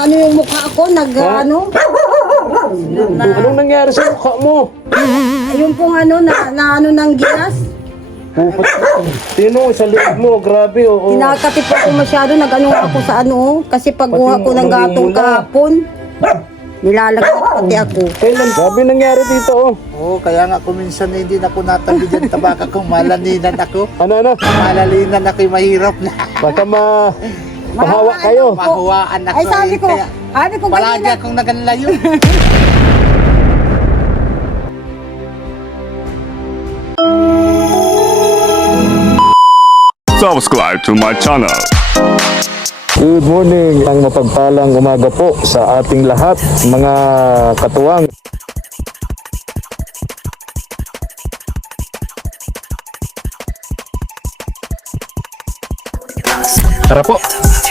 ano yung mukha ko, ano. Anong nangyari sa mukha mo? Yung pong ano, na ano ng gilas. Sino sa loob mo? Grabe, oo. Kinakatip ako masyado, nag-ano ako sa ano, kasi pagkuha ko ng gatong kahapon, nilalagay pati ako. Kailan? Grabe nangyari dito, oh. Oo, kaya nga kung minsan hindi na ako natabi dyan tabaka kung malalinan ako. Ano? Malalinan ako yung mahirap na. Baka mahawa kayo. Mahuwaan ako. Ay sabi ko palagi kanina, akong naganlayo. Subscribe to my channel. Good morning, ang mapagpalang umaga po sa ating lahat, mga katuwang. Tara po.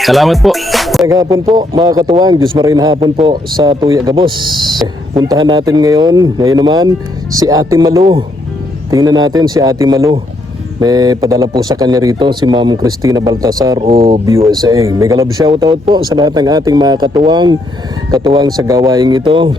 Salamat po. Maghapon po mga katuwang, Diyos marin hapon po sa Tuya Gabos. Puntahan natin ngayon naman si Ate Malu. Tingnan natin si Ate Malu. May padala po sa kanya rito si Ma'am Cristina Baltasar o USA. Mega love shoutout po sa lahat ng ating mga katuwang sa gawaing ito.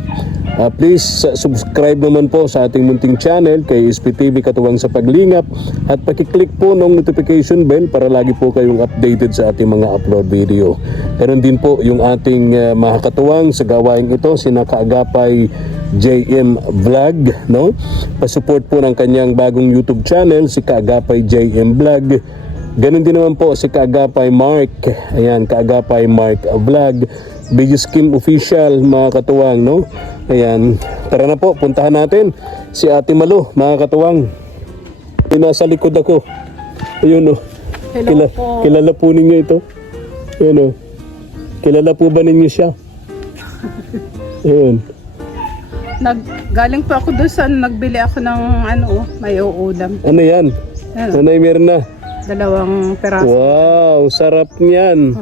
Please subscribe naman po sa ating munting channel kay SPTV Katuwang sa Paglingap at pakiclick po ng notification bell para lagi po kayong updated sa ating mga upload video. Meron din po yung ating mga katuwang sa gawaing ito, sina Kaagapay JM Vlog, no? Pa-support po ng kanyang bagong YouTube channel, si Kaagapay JM Vlog. Ganun din naman po si Kaagapay Mark. Ayan, Kaagapay Mark Vlog. Video Skim Official, mga katuwang, no? Ayan, tara na po, puntahan natin si Ate Malu, mga katuwang. Nasa likod ako. Ayun, oh. Hello po. Kilala po ninyo ito? Ayun, oh. Kilala po ba ninyo siya? Ayun. Galing po ako doon sa nagbili ako ng may uulam. Ano yan? Ano? Nanay Mirna. 2 peraso. Wow, sarap niyan.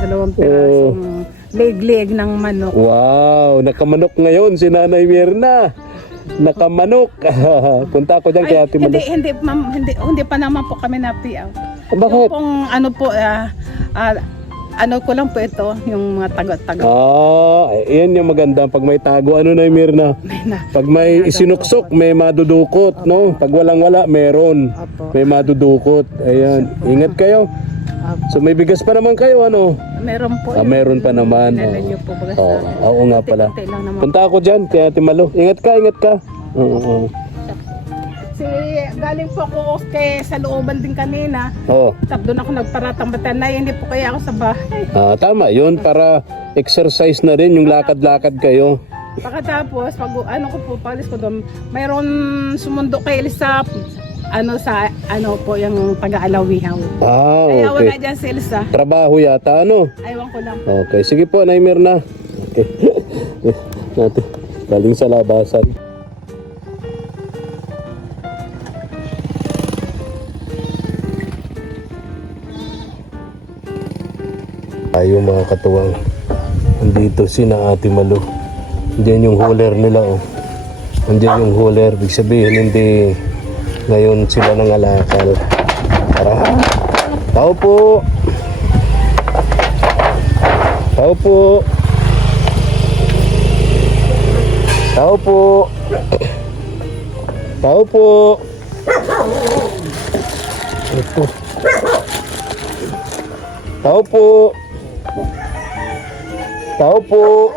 2 perasong leg ng manok. Wow, nakamanok ngayon si Nanay Mirna. Nakamanok. Punta ako dyan kay Ate Malu. Hindi pa naman po kami napiaw. Bakit? Yung ko lang po ito, yung mga tago-tago. Yan yung maganda. Pag may tago, ano na Mirna? Pag may isinuksok, may madudukot, no? Pag walang-wala, meron. Opo. May madudukot. Ayan. Ingat kayo. So may bigas pa naman kayo, ano? Meron po. Meron pa naman. Pinala niyo po baga sa Oo nga pala. Kunti lang naman. Punta ako dyan kay Ate Malu. Ingat ka. Oo. Galing po ako sa looban din kanina. Oo. Tapos doon ako nagparatang batanay, hindi po kaya ako sa bahay. Tama, yun para exercise na rin yung lakad-lakad kayo. Pagkatapos, ko po, palis ko doon, mayroon sumundo kay Elsa, po yung taga-alawihaw. Kaya wala Okay. dyan si Elsa. Trabaho yata, ano? Aywan ko lang. Okay, sige po, Nay Mirna. Okay. Natin, galing sa labasan. Tayo mga katuwang, nandito si na Ate Malu. Diyan yung hauler nila, oh. Nandiyan yung hauler, ibig sabihin hindi ngayon sila nangalakal. Tara. Tao po. Tao po. Tao po. Tao po. Ito. Tao po. Tao po.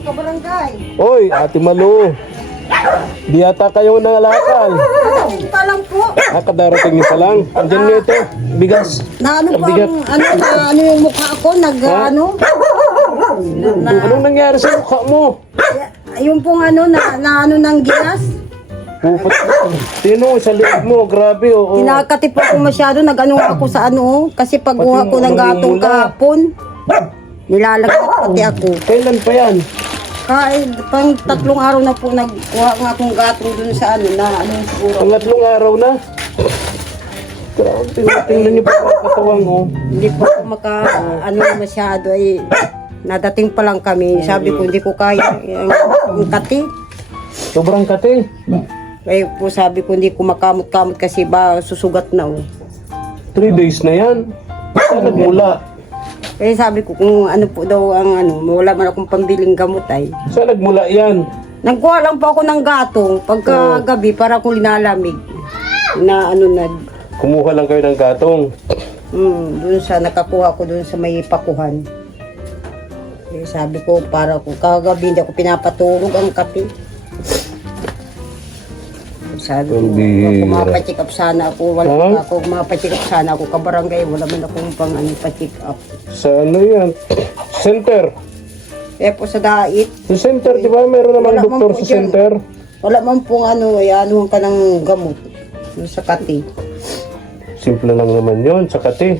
Kabarangay. Oy, Ate Malu. Di yata kayo nangalakal. Hindi pa lang po. Kadarating niyo pa lang. Andiyan niyo ito. Bigas. Na ano Ang po bigat. ano yung mukha ko, ano. Anong nangyari sa mukha mo? Yung pong na ano ng gilas. Sino sa loob mo? Grabe, oo. Kinakatip ako masyado, nag-ano ako sa kasi pagkuha ko ng gatong kahapon, nilalagay pati ako. Kailan pa yan? Pang 3 araw na po nagkuha ng akong gatong dun sa siguro. Pangatlong araw na. Grabe, tingnan niyo pa ang katawang, oh. Hindi po ako masyado nadating pa lang kami. Sabi ko hindi ko kaya ang kati. Sobrang kate. Po sabi ko hindi ko makamot-kamot kasi ba susugat na. 3 days na yan. Saan nagmula? Kaya sabi ko kung ano po daw ang ano, wala man akong pambiling gamot ay. Saan nagmula yan? Nagkuha lang po ako ng gatong pagka gabi para kung linalamig. Na ano Kumuha lang kayo ng gatong. doon sa nakakuha ko doon sa may pakuhan. Eh, sabi ko para kung kagabi hindi ako pinapatulog ang kape. Sabi ko, Pambihira. mapacheck up sana ako. Wala Ha? ako, mapacheck up sana ako. Kabarangay, wala man akong pang ano, pa-check up. Sa ano yan? Center. Kaya po sa dait, Sa center, di ba? Meron naman Wala man doktor po sa dyan. center. wala man pong ano, anuhan ka ng gamot. Yung sa kati. Simple lang naman yon sa Kati.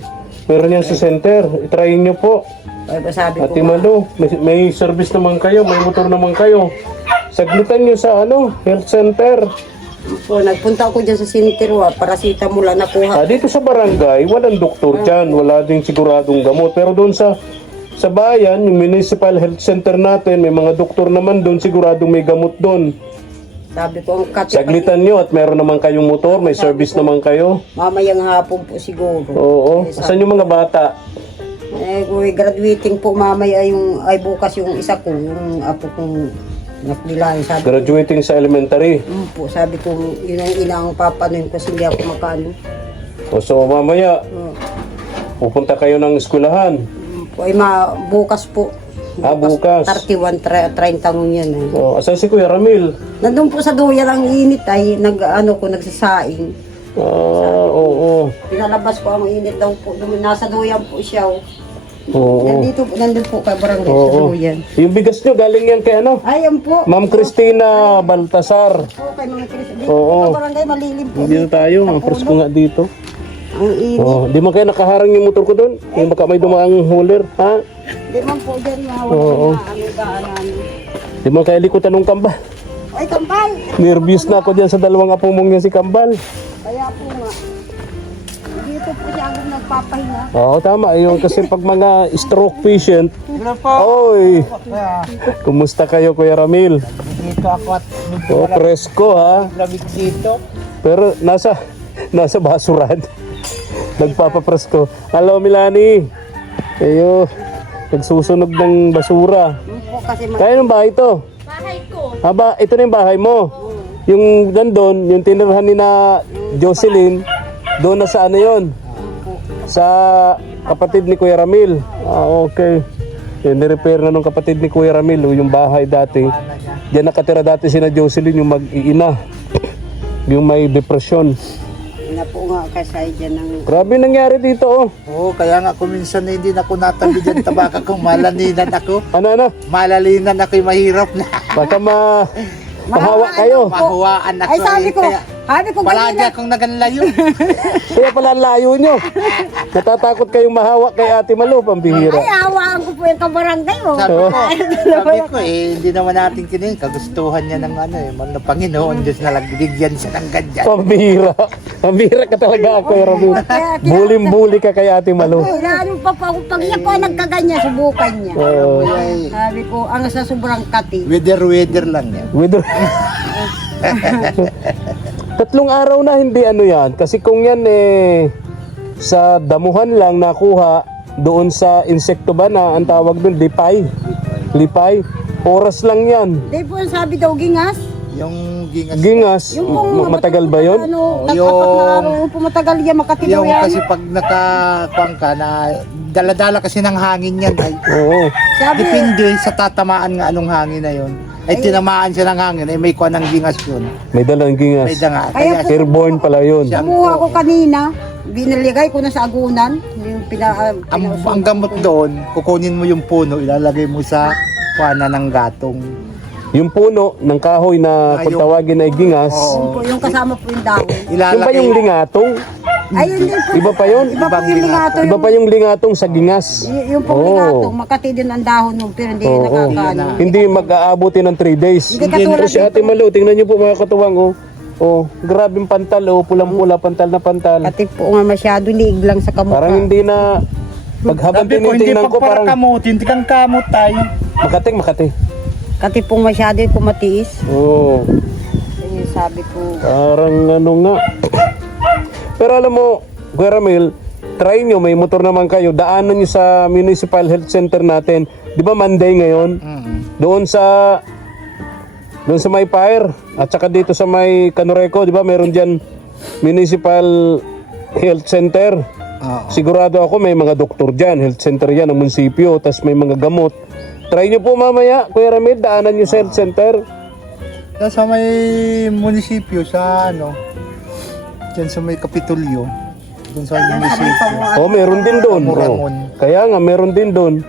Meron yan sa center. I-try nyo po. Kaya sabi ko, Ate Malo, may service naman kayo, may motor naman kayo. Saglitan nyo sa ano, health center. po, nagpunta ako dyan sa Sinterwa, paracetamol na nakuha. Dito sa barangay, walang doktor dyan, wala ding siguradong gamot. Pero doon sa bayan, yung municipal health center natin, may mga doktor naman doon, siguradong may gamot doon. Sabi ko, ang kati. Saglitan nyo at meron naman kayong motor, may service naman kayo. Mamayang hapon po siguro. Oo. Saan yung mga bata? Graduating po mamaya ay bukas yung isa ko, yung apo kong nakdilayan. Sabi ko, Graduating sa elementary. po, sabi ko, yun ang inang papanuin ko, hindi ako makano. So mamaya, pupunta kayo ng eskwelahan. Po, ay bukas po. Bukas. 31, 30 ngun yan. Asan si Kuya Ramil? Nandun po sa duyan ang init ay nagsasaing. Oo. Pinalabas ko ang init daw po. Nasa duyan po siya. Oo. Nandun po kay barangay sa Oo. duyan. Yung bigas nyo, galing yan kay ano? Ayan po. Ma'am Cristina Baltasar. Po, kay mga Chris. Dito Oo. sa barangay malilim po. Dito tayo, presko nga dito. Ang init. Di man kayo nakaharang yung motor ko doon? Yung baka may dumaang huler, ha? Di man po dyan Oo. daanan. Di man kayo likutan ng kambal. Ay, kambal! Nervous na ako dyan sa dalawang apo mong yan si kambal. Kaya po nga. Dito po siya ang nagpapahinga. Oo, tama. Yung kasi pag mga stroke patient, oy, kumusta kayo Kuya Ramil? Dito ako at medyo Presko ha. lamig dito. Pero nasa basurahan. Nagpapapresko. Hello Milani. Kayo, nagsusunog ng basura. Yun po kasi Kaya ng bahay to? Bahay ko. Ito na yung bahay mo? Yung nandun, yung tinirhan ni na Jocelyn, doon na sa ano yun? Sa kapatid ni Kuya Ramil. Okay. Ni-repair na nung kapatid ni Kuya Ramil, yung bahay dati. Diyan nakatira dati si na Jocelyn, yung mag-iina. Yung may depresyon. na po nga kasay dyan ng... Grabe nangyari dito oh. Oo, kaya nga kung minsan na hindi na ako natabi dyan tabaka kung malaninan ako. Ano? Malalinan ako'y mahirap na. Baka mahawa kayo. Mahuwaan ako. Ay, sabi ko Palagi kanina. akong naganlayo. Kaya pala ang layo nyo. Natatakot kayong mahawa kay Ate Malo, pambihira. Ay, hawaan ko po yung kabarangay mo. Sabi ko hindi naman natin kinin. Kagustuhan niya ng ng Panginoon. Diyos na nagbigyan siya ng ganyan. Pambihira. Pambihira ka talaga ako, Robin. Bulim-buli ka kay Ate Malo. Lalo pa po, pag niya po nagkaganya, subukan niya. Sabi ko, ang sa sobrang kati. Weather lang yan. Tatlong araw na hindi ano yan. Kasi kung yan sa damuhan lang nakuha doon sa insekto ba na ang tawag doon, lipay. Oras lang yan. Di po sabi daw gingas. Yung gingas. Gingas, matagal ba yun? Apat na araw yung pumatagal yan, makatilaw Yung yan. kasi pag nakakuang ka na dala-dala kasi ng hangin yan ay Oo. Sabi, depende sa tatamaan nga anong hangin na yun. Ay tinamaan siya ng hangin ay may kuha ng gingas yun. May dalang gingas. May danga. Kaya Kaya Airborne pala yun. kumuha ko kanina, binaligay ko na sa agunan. Yung ang gamot doon, kukunin mo yung puno, ilalagay mo sa kuana ng gatong. Yung puno ng kahoy na kung tawagin ay gingas. Yung kasama po yung dahon. Yung ba Ilalagay yung lingatong? Ayun din po. Iba pa yun? Iba po yung lingato. Iba pa yung lingatong sa gingas. Yung pong lingato, makati din ang dahon nung pero hindi nakakaano. Hindi mag-aabuti ng 3 days. Hindi katulad Si Ate Malo, tingnan niyo po mga katuwang oh. Oh, grabing pantal oh, pulang-pula, pantal na pantal. Kati po nga masyado liig lang sa kamukha. Parang hindi na paghabang tinitingnan ko parang kamutin, hindi kang kamot tayo. Makati. Kati po masyado yung kumatiis. Oh, Yung sabi ko, parang ano nga. Pero alam mo, Kuya Ramil, 3 try nyo, may motor naman kayo, daanan nyo sa Municipal Health Center natin. Di ba Monday ngayon? Doon sa may fire at saka dito sa may Canoreco, di ba meron diyan Municipal Health Center. Sigurado ako may mga doktor diyan, health center yan ng munisipyo, tas may mga gamot. Try nyo po mamaya, Kuya Ramil, daanan nyo sa health center. Sa may munisipyo, sa ano, dyan sa may Kapitulyo, dun sa munisipyo. Oh, meron din doon. Oh. Kaya nga, meron din doon.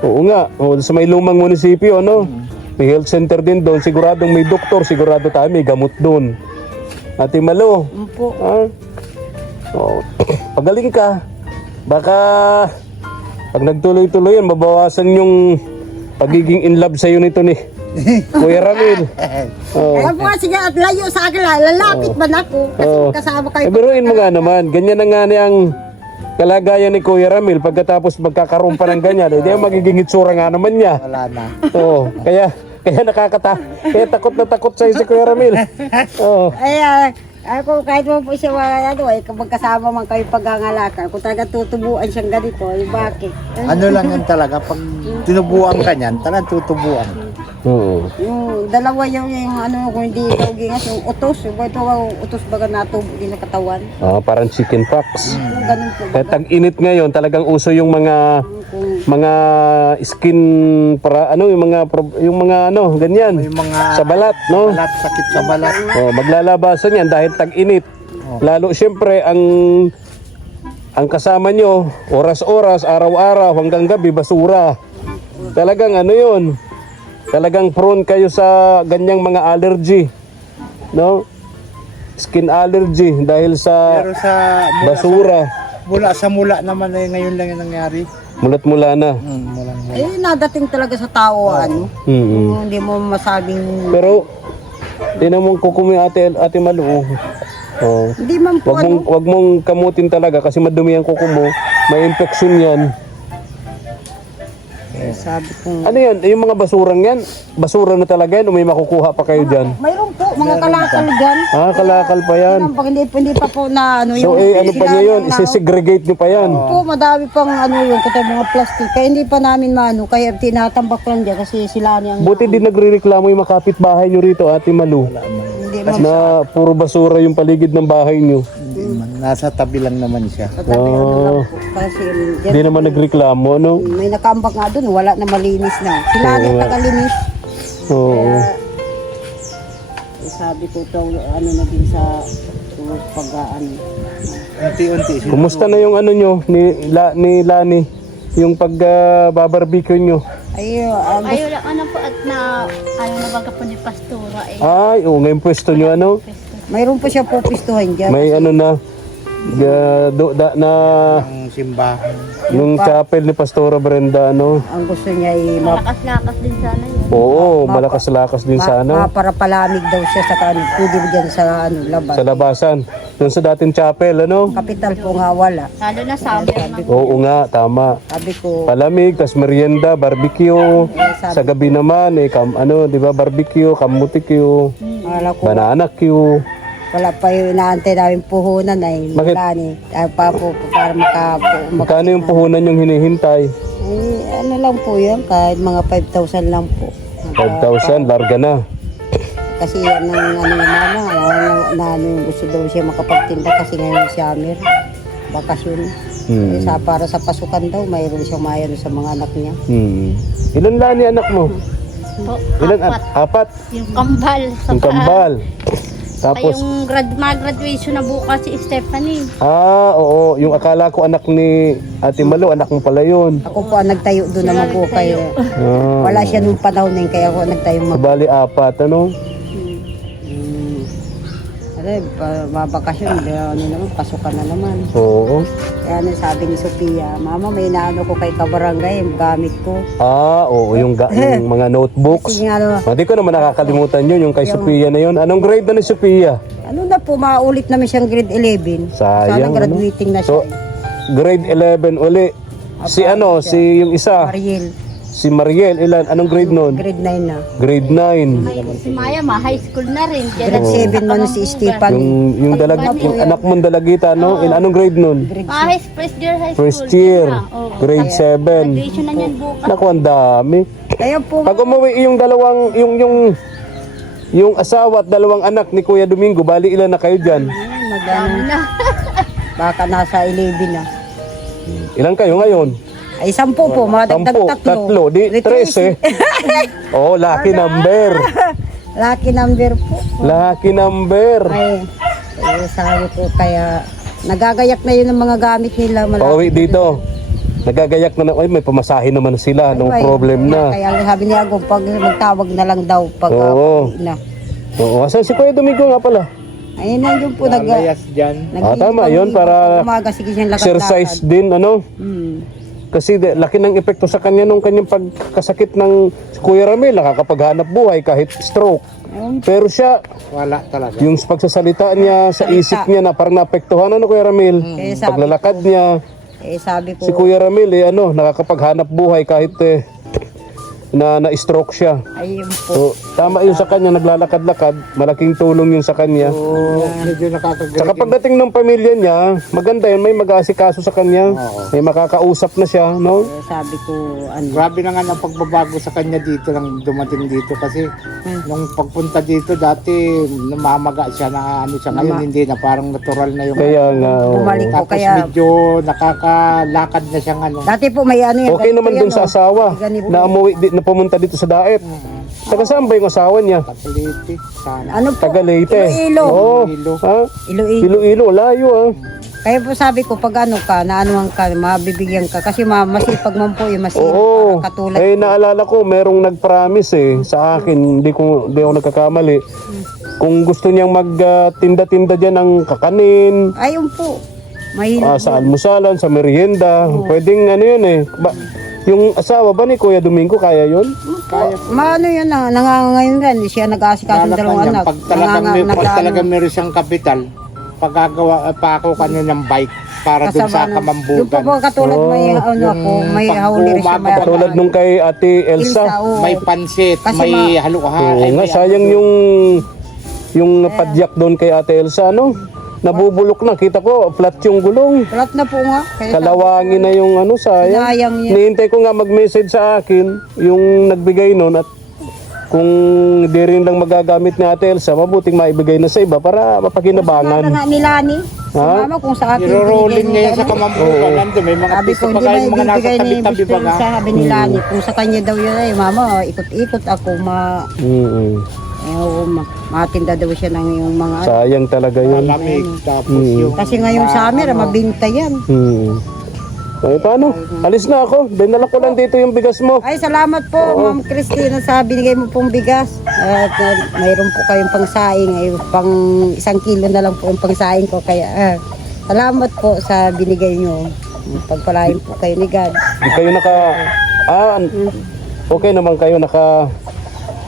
Oo nga, sa may lumang munisipyo, ano? May health center din doon. Siguradong may doktor, sigurado tayo may gamot doon. Ate Malo. Opo. Oh, pagaling ka. Baka pag nagtuloy-tuloy yan, mabawasan yung pagiging in love sa'yo nito ni Kuya Ramil. Kaya po sige at layo sa akin, lalapit man ako kasi kasama kayo. Biruin mo nga naman, ganyan na nga niyang kalagayan ni Kuya Ramil pagkatapos magkakaroon pa ng ganyan, hindi magiging itsura nga naman niya. Wala na. Oo, kaya kaya takot na takot sa'yo si Kuya Ramil. Oo. Ay, ako kahit mo po siya magkasama man kayo pag-angalakan, kung talaga tutubuan siyang ganito, ay bakit? Ano lang yan talaga, pag tinubuan ka niyan, talagang tutubuan. Oo. Yung dalawa yung ano, kung hindi ikaw gingas, yung utos, yung ito utos baga natubo din na katawan. Parang chicken pox. Yung ganun po. Kaya tag-init ngayon, talagang uso yung mga skin para ano, yung mga ano, ganyan. Yung mga Sa balat, no? balat, sakit sa balat. Maglalabasan yan dahil tag-init. Lalo siyempre ang kasama nyo, oras-oras, araw-araw, hanggang gabi, basura. Talagang ano yun, talagang prone kayo sa ganyang mga allergy. No? Skin allergy dahil sa Pero sa basura. mula naman ay ngayon lang yung nangyari. Mulat-mula na. Mula. Nadating talaga sa tao, ano. Hindi mo masabing... Pero, tinan mong kukumi ate Malu. Oh. Hindi man po, Wag mong kamutin talaga kasi madumi ang kuko mo. May infection yan. sabi ko... Ano yan? Yung mga basurang yan? Basura na talaga yan o may makukuha pa kayo dyan? Mayroon po, mga kalakal dyan. Kalakal pa yan. Hindi pa po na ano So, ano pa niya yun? Isi-segregate nyo pa yan. po, madami pang ano yung kata mga plastic. Kaya hindi pa namin maano, kaya tinatambak lang dyan kasi sila niyang... Buti din nagre-reklamo yung makapit bahay nyo rito, Ate Malu. Hindi man Na puro basura yung paligid ng bahay nyo. Nasa tabi lang naman siya. katabi ano lang po. Kasi dyan, Hindi naman nagreklamo, ano? may nakambak nga doon, wala na malinis na. Sila niyang tagalinis. Oo. Sabi ko to, ano na din sa pag-ano. Unti-unti. Kumusta na yung ano nyo ni Lani? Yung pag-barbecue nyo? Ay, Ayaw lang ano po at na ano na baga po ni Pastora eh. Ay, ngayon pwesto nyo ano? mayroon pa siya po pistuhan dyan. May ano na, Ang simbahan. yung chapel ni Pastora Brenda, ano? Ang gusto niya ay Lakas-lakas din sana yun. Oo, malakas-lakas din sana. para palamig daw siya sa kanin. Pwede dyan sa ano, labas. Sa labasan. Doon sa dating chapel, ano? Kapital po nga wala. Lalo na summer na. Oo nga, tama. Sabi ko, Palamig, tas merienda, barbecue. Sa gabi naman, ano, di ba, barbecue, kamutikyu, akala ko, banana queue. wala pa yung inaantay namin puhunan ay Bakit? wala ni. Para Magkano yung puhunan yung hinihintay? ano lang po yan, kahit mga 5,000 lang po. 5,000, larga na. Kasi yan ang ano yung mama, ano yung gusto daw siya makapagtinda kasi ngayon summer, bakasyon. Para sa pasukan daw, mayroon siyang mayan sa mga anak niya. Ilan Lani anak mo? Po, Ilan? apat. Apat? Yung kambal. Yung kambal. Ay, Tapos, yung mag-graduation na bukas si Stephanie. oo, yung akala ko anak ni Ate Malu, anak mo pala yun. Ako po ang nagtayo doon na mabukay. Ah, Wala siya nung panahon na yun, kaya ako nagtayo bali apat, ano? mabakasyon, ano naman, pasukan na naman. Oo. Kaya ano, sabi ni Sophia, Mama, may naano ko kay kabarangay, yung gamit ko. Oo, yung mga notebooks. Kasi nga, ano, Hindi ko naman nakakalimutan yun, yung kay Sophia na yun. Anong grade na ni Sophia? ano na po, maulit namin siyang grade 11. Sana Sayang, graduating na So, siya. grade 11 uli. Si ano, si yung isa, Mariel. Si Mariel, ilan? Anong grade nun? Grade 9 na. Grade 9. Si Maya, high school na rin. Grade 7 man si Stephen. Yung anak mong dalagita, no? Anong grade nun? First year high school. First year. Yun na, oo. Grade 7. Graduation na niyan bukas. Naku, ang dami. Kaya po, Pag umuwi yung dalawang, yung asawa at dalawang anak ni Kuya Domingo, bali ilan na kayo dyan? magano, baka nasa 11 na. Ilan kayo ngayon? Ay, 10 po, madagdag 10, 3. 3, di 13. Oh, lucky number. Lucky number po. Lucky number. Ay, sabi ko, kaya nagagayak na yun ng mga gamit nila. Pauwi dito. Nagagayak na, ay may pamasahe naman sila, no problem na. Kaya sabi ni Agong, pag magtawag na lang daw pag Oo. pauwi na. Oo, asan si Kuya Domingo nga pala? Ayun na yun po, Layas dyan. Tama, yun, para umaga, sige siyang lakad-lakad. exercise din, ano? Kasi laki ng epekto sa kanya nung kanyang pagkasakit ng si Kuya Ramil, nakakapaghanap buhay kahit stroke. Pero siya, Wala talaga. yung pagsasalita niya, sa isip niya na parang naapektuhan, ano Kuya Ramil? Kaya sabi Paglalakad niya, sabi ko, si Kuya Ramil, nakakapaghanap buhay kahit na-stroke siya. ayun po. So, tama yun sa kanya, naglalakad-lakad, malaking tulong yun sa kanya. Medyo nakakagaling. Saka pagdating ng pamilya niya, maganda yun, may mag-aasikaso sa kanya, may makakausap na siya, no? Sabi ko, Grabe na nga ang pagbabago sa kanya dito lang dumating dito kasi nung pagpunta dito dati namamaga siya na ano siya ngayon hindi na parang natural na yung Kaya nga, oo. bumalik po tapos kaya. medyo nakakalakad na siyang ano. Dati po may ano yan. Okay ganito naman yan, dun sa oh. asawa Ganito. na na pumunta dito sa Daet. Taga saan ba yung asawa niya? Kapaliti sana. Ano po? Taga Leyte. Iloilo. Oo. Iloilo. Ha? Iloilo. Iloilo, layo ah. Kaya po sabi ko, pag ano ka, naanuhan ka, mabibigyan ka. Kasi masipag man po, yung masipag. Oo. Katulad. Eh naalala ko, merong nag-promise sa akin, hindi ako nagkakamali. Kung gusto niyang magtinda-tinda diyan ng kakanin, Ayun po. Mahirap. sa almusalan, sa merienda, pwedeng ano yun yung asawa ba ni Kuya Domingo, kaya yun? Maano yun, nangangayon rin. Siya nag-aasikaso ng dalawang anak. Pag talagang meron siyang kapital, pagagawa pa ako kanya ng bike para dun sa Yung po Kamambugan. po katulad may ano ako, may hawli rin siya. pag-umaga, Katulad nung kay Ate Elsa. oo. May pansit, Kasi may haluhan. Oo nga, sayang yung padyak doon kay Ate Elsa, no? Nabubulok na, kita ko, flat yung gulong. Flat na po nga. Kaya Kalawangin na yung sayang. Sayang niya. Nihintay ko nga mag-message sa akin, yung nagbigay noon at kung di rin lang magagamit ni Ate Elsa, mabuting maibigay na sa iba para sana mapakinabangan. nga nila ni. Ha? Mama kung sa akin. Niro-rolling niya yun sa Kamambugan. Nandun, may mga Sabi piso ko, pa hindi kayo, ba mga nasa ibibigay ni tabi-tabi ba nga. Sabi nila ni, kung sa kanya daw yun ay, mama, ikot-ikot ako, matinda daw siya ng yung mga Sayang talaga yun. Malamig, tapos yung... Kasi ngayon sa amin, mabinta yan. Ay, paano? Alis na ako. Dinala ko lang dito yung bigas mo. Ay, salamat po, Ma'am Christina, sa binigay mo pong bigas. At mayroon po kayong pangsaing. Ay, pang 1 kilo na lang po yung pangsaing ko. Kaya, salamat po sa binigay nyo. Pagpalain po kayo ni God. Di kayo okay naman kayo,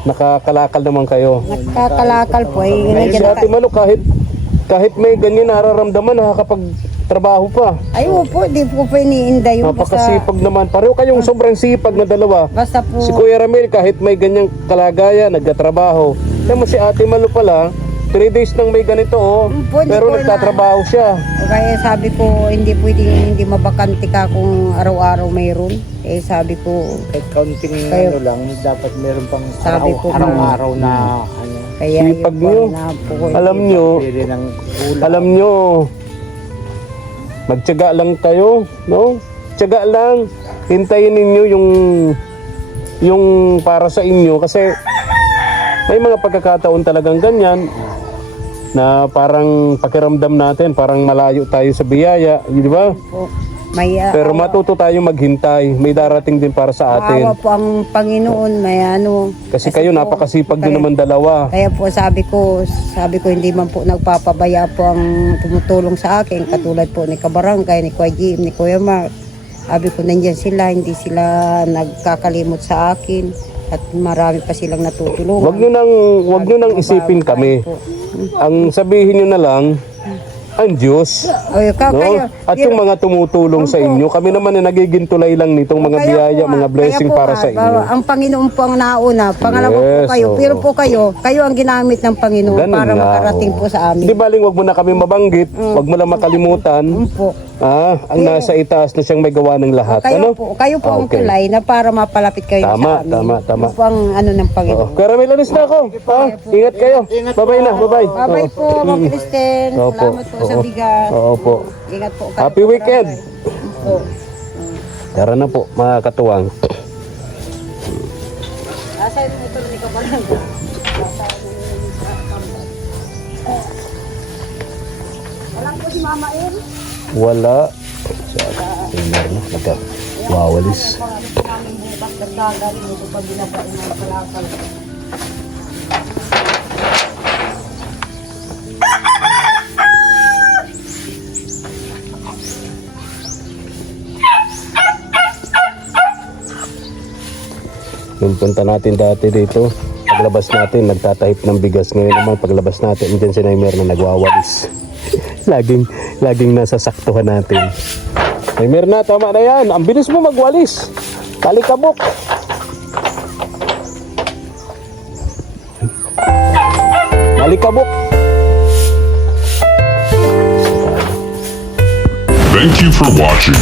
nakakalakal naman kayo. Nakakalakal po. Ay, Si Ate Malo, kahit may ganyan nararamdaman, nakakapagtrabaho pa. ay, po, di po po iniinda yun. Napakasipag naman. Pareho kayong sobrang sipag na dalawa. Basta po, Si Kuya Ramil, kahit may ganyang kalagayan, nagtatrabaho. Kaya si Ate Malo pala, 3 days nang may ganito, pwede pero po nagtatrabaho siya. kaya sabi ko, hindi pwedeng hindi mabakante ka kung araw-araw mayroon. Eh, sabi ko, Kahit counting Kayo- ano lang, dapat meron pang Sabi ko, araw-araw na ano. kaya Sipag yun po nyo. na po. Alam nyo, Pili ng ulam. alam nyo, magtiyaga lang kayo, no? Tiyaga lang. Hintayin ninyo yung para sa inyo kasi may mga pagkakataon talagang ganyan na parang pakiramdam natin, parang malayo tayo sa biyaya, di ba? Po. May Pero matuto tayo maghintay. May darating din para sa awa atin. po ang Panginoon, may ano. Kasi kayo po, napakasipag din kaya- naman dalawa. Kaya po sabi ko hindi man po nagpapabaya po ang tumutulong sa akin. Katulad po ni Kabarangay, ni Kuya Jim, ni Kuya Mark. Sabi ko nandiyan sila, hindi sila nagkakalimot sa akin. At marami pa silang natutulungan. Wag nyo nang isipin kami. Ang sabihin nyo na lang, ang Diyos. Ay, kayo, At yung mga tumutulong sa inyo, kami naman na nagiging tulay lang nitong mga Kaya biyaya, po, mga blessing kaya po, para sa inyo. Ang Panginoon po ang nauna. Pangalawa Yes, po kayo. oo. Pero po kayo ang ginamit ng Panginoon Ganun para nga, makarating oo. po sa amin. Di baling wag mo na kami mabanggit, wag mo lang makalimutan. Po. Ang nasa itaas na siyang may gawa ng lahat. Kayo po ang Okay. tulay na para mapalapit kayo Tama, sa amin. tama. Yun po ang ano ng Oo. Panginoon. Pero may lanis na ako. Ingat kayo. Bye-bye na, bye-bye. Bye-bye po, Ma'am Kristen. Opo, Salamat po sa oo. bigas. Oo po. Ingat po. Happy weekend. Po. Tara na po, mga katuwang. Asa yung motor ni Kabalang? Walang po si Mama El. Wala. Tingnan na, nagkawawalis. Namin bukas nagdagat dito pag binabain ng palapal. Yung punta natin dati dito, paglabas natin, nagtatahip ng bigas. Ngayon naman, paglabas natin, dyan si Naimer na nagwawalis. laging nasa saktuhan natin. Naimer na, tama na yan. Ang bilis mo magwalis. Talikabok. Talikabok. Thank you for watching.